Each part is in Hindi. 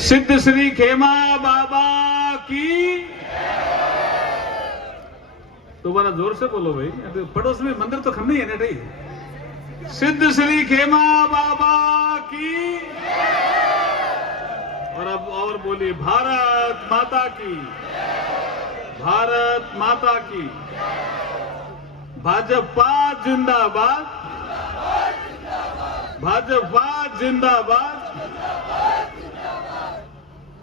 सिद्ध श्री खेमा बाबा की। दोबारा जोर से बोलो भाई, तो पड़ोस में मंदिर तो खन्नी है ना भाई। सिद्ध श्री खेमा बाबा की। और अब और बोलिए, भारत माता की, भारत माता की। भाजपा जिंदाबाद, भाजपा जिंदाबाद।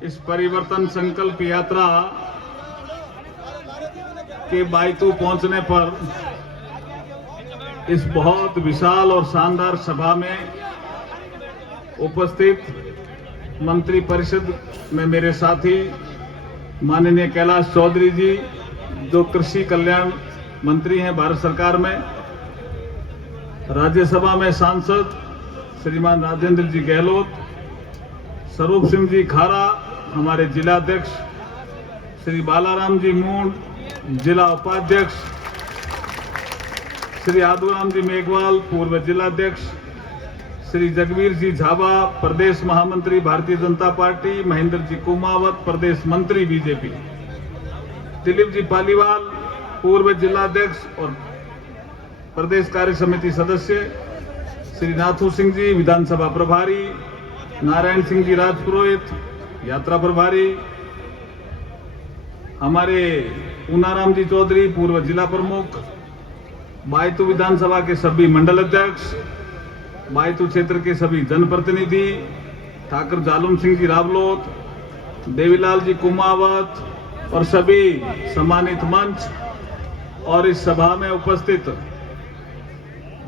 इस परिवर्तन संकल्प यात्रा के बायतू पहुंचने पर इस बहुत विशाल और शानदार सभा में उपस्थित मंत्री परिषद में मेरे साथी माननीय कैलाश चौधरी जी, जो कृषि कल्याण मंत्री हैं भारत सरकार में, राज्यसभा में सांसद श्रीमान राजेंद्र जी गहलोत, स्वरूप सिंह जी खारा हमारे जिलाध्यक्ष, श्री बालाराम जी मूंड जिला उपाध्यक्ष, श्री आदूराम जी मेघवाल पूर्व जिलाध्यक्ष, श्री जगवीर जी झाबा प्रदेश महामंत्री भारतीय जनता पार्टी, महेंद्र जी कुमावत प्रदेश मंत्री बीजेपी, दिलीप जी पालीवाल पूर्व जिलाध्यक्ष और प्रदेश कार्य समिति सदस्य, श्री नाथू सिंह जी विधानसभा प्रभारी, नारायण सिंह जी राजपुरोहित यात्रा प्रभारी, हमारे ऊनाराम जी चौधरी पूर्व जिला प्रमुख, बायतू विधानसभा के सभी मंडल अध्यक्ष, बायतू क्षेत्र के सभी जनप्रतिनिधि, ठाकुर जालम सिंह जी रावलोत, देवीलाल जी कुमावत और सभी सम्मानित मंच और इस सभा में उपस्थित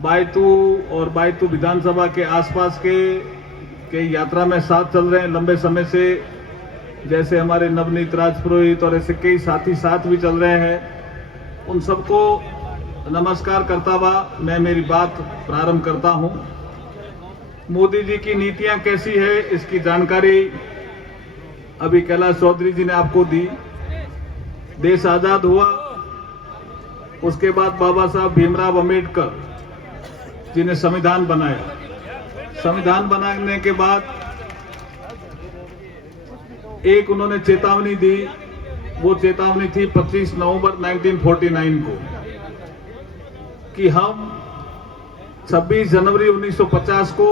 बायतू और बायतू विधानसभा के आसपास के यात्रा में साथ चल रहे हैं लंबे समय से, जैसे हमारे नवनीत राजपुरोहित और ऐसे कई साथी साथ भी चल रहे हैं। उन सबको नमस्कार करता हुआ मैं मेरी बात प्रारंभ करता हूं। मोदी जी की नीतियां कैसी है इसकी जानकारी अभी कैलाश चौधरी जी ने आपको दी। देश आजाद हुआ, उसके बाद बाबा साहब भीमराव अंबेडकर जी ने संविधान बनाया। संविधान बनाने के बाद एक उन्होंने चेतावनी दी, वो चेतावनी थी 25 नवंबर 1949 को कि हम 26 जनवरी 1950 को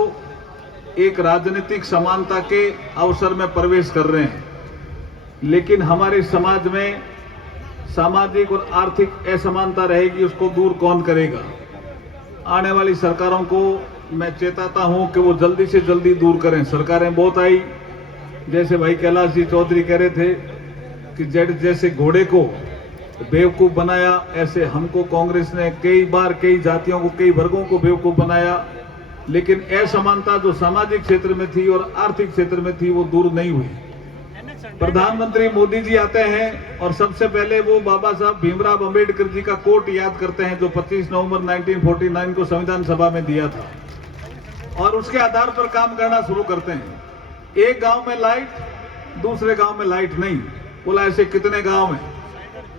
एक राजनीतिक समानता के अवसर में प्रवेश कर रहे हैं, लेकिन हमारे समाज में सामाजिक और आर्थिक असमानता रहेगी, उसको दूर कौन करेगा। आने वाली सरकारों को मैं चेताता हूं कि वो जल्दी से जल्दी दूर करें। सरकारें बहुत आई, जैसे भाई कैलाश जी चौधरी कह रहे थे कि जैसे घोड़े को बेवकूफ बनाया, ऐसे हमको कांग्रेस ने कई बार कई जातियों को, कई वर्गों को बेवकूफ बनाया, लेकिन असमानता जो सामाजिक क्षेत्र में थी और आर्थिक क्षेत्र में थी वो दूर नहीं हुई। प्रधानमंत्री मोदी जी आते हैं और सबसे पहले वो बाबा साहब भीमराव अंबेडकर जी का कोट याद करते हैं जो 25 नवंबर 1949 को संविधान सभा में दिया था, और उसके आधार पर काम करना शुरू करते हैं। एक गांव में लाइट, दूसरे गांव में लाइट नहीं। बोला ऐसे कितने गांव में।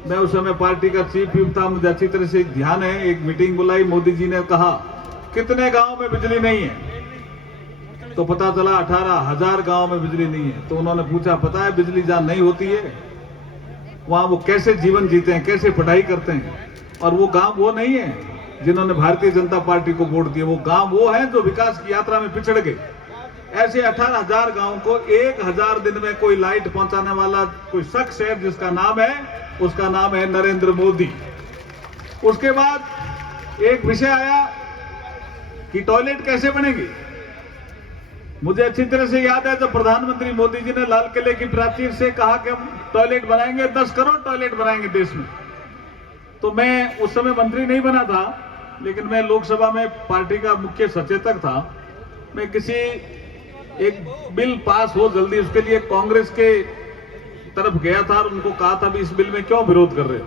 मैं उस समय पार्टी का चीफ व्हिप था, मुझे अच्छी तरह से ध्यान है। एक मीटिंग बुलाई, मोदी जी ने कहा कितने गांव में बिजली नहीं है, तो पता चला 18,000 गांव में बिजली नहीं है। तो उन्होंने पूछा पता है बिजली जहां नहीं होती है वहां वो कैसे जीवन जीते हैं, कैसे पढ़ाई करते हैं। और वो गांव वो नहीं है जिन्होंने भारतीय जनता पार्टी को वोट दिया, वो गांव वो है जो विकास की यात्रा में पिछड़ गए। ऐसे 18,000 गांव को 1,000 दिन में कोई लाइट पहुंचाने वाला कोई शख्स है जिसका नाम है, उसका नाम है नरेंद्र मोदी। उसके बाद एक विषय आया कि टॉयलेट कैसे बनेगी। मुझे अच्छी तरह से याद है जब प्रधानमंत्री मोदी जी ने लाल किले की प्राचीर से कहा कि हम टॉयलेट बनाएंगे, 10 करोड़ टॉयलेट बनाएंगे देश में। तो मैं उस समय मंत्री नहीं बना था, लेकिन मैं लोकसभा में पार्टी का मुख्य सचेतक था। मैं किसी एक बिल पास हो जल्दी, उसके लिए कांग्रेस के तरफ गया था और उनको कहा था भी इस बिल में क्यों विरोध कर रहे हो।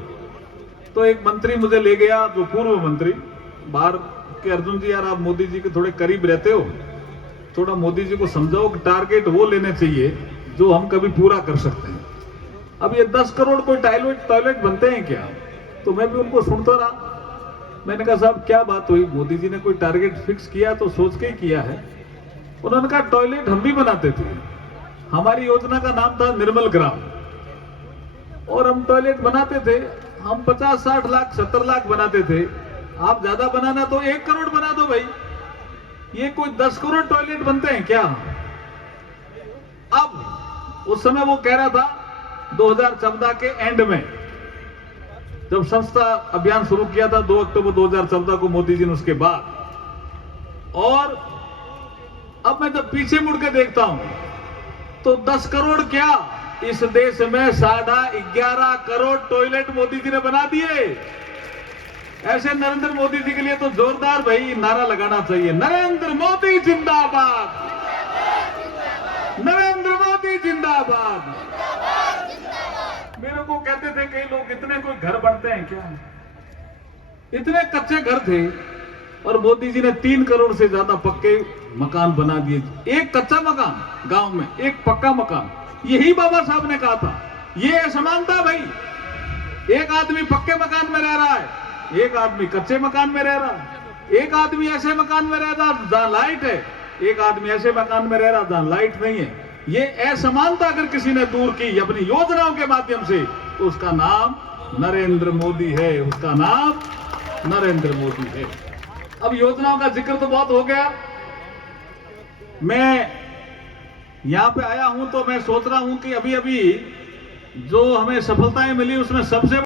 तो एक मंत्री मुझे ले गया, जो पूर्व मंत्री बाहर के, अर्जुन जी यार आप मोदी जी के थोड़े करीब रहते हो, थोड़ा मोदी जी को समझाओ कि टारगेट वो लेने चाहिए जो हम कभी पूरा कर सकते हैं। अब ये 10 करोड़ कोई टॉयलेट बनते हैं क्या। तो मैं भी उनको सुनता रहा। मैंने कहा साहब क्या बात हुई, मोदी जी ने कोई टारगेट फिक्स किया तो सोच के ही किया है। उन्होंने कहा टॉयलेट हम भी बनाते थे, हमारी योजना का नाम था निर्मल ग्राम, और हम टॉयलेट बनाते थे। हम 50, 60 लाख, 70 लाख बनाते थे। आप ज्यादा बनाना तो 1 करोड़ बना दो भाई। ये कोई 10 करोड़ टॉयलेट बनते हैं क्या? अब उस समय वो कह रहा था 2014 के एंड में, जब संस्था अभियान शुरू किया था 2 अक्टूबर 2014 को मोदी जी ने, उसके बाद। और अब मैं जब पीछे मुड़ के देखता हूं तो 10 करोड़ क्या, इस देश में 11.5 करोड़ टॉयलेट मोदी जी ने बना दिए। ऐसे नरेंद्र मोदी जी के लिए तो जोरदार भाई नारा लगाना चाहिए, नरेंद्र मोदी जिंदाबाद, नरेंद्र मोदी जिंदाबाद। मेरे को कहते थे कई लोग, इतने कोई घर बनते हैं क्या? इतने कच्चे घर थे और मोदी जी ने 3 करोड़ से ज्यादा पक्के मकान बना दिए। एक कच्चा मकान गांव में, एक पक्का मकान। यही बाबा साहब ने कहा था। ये असमानता भाई, एक आदमी पक्के मकान में रह रहा है, एक आदमी कच्चे मकान में रह रहा है, एक आदमी ऐसे मकान में रह रहा जहां लाइट है, एक आदमी ऐसे मकान में रह रहा जहां लाइट नहीं है। ये असमानता अगर किसी ने दूर की अपनी योजनाओं के माध्यम से, तो उसका नाम नरेंद्र मोदी है, उसका नाम नरेंद्र मोदी है। अब योजनाओं का जिक्र तो बहुत हो गया। मैं यहां पे आया हूं तो मैं सोच रहा हूं कि अभी अभी जो हमें सफलताएं मिली उसमें सबसे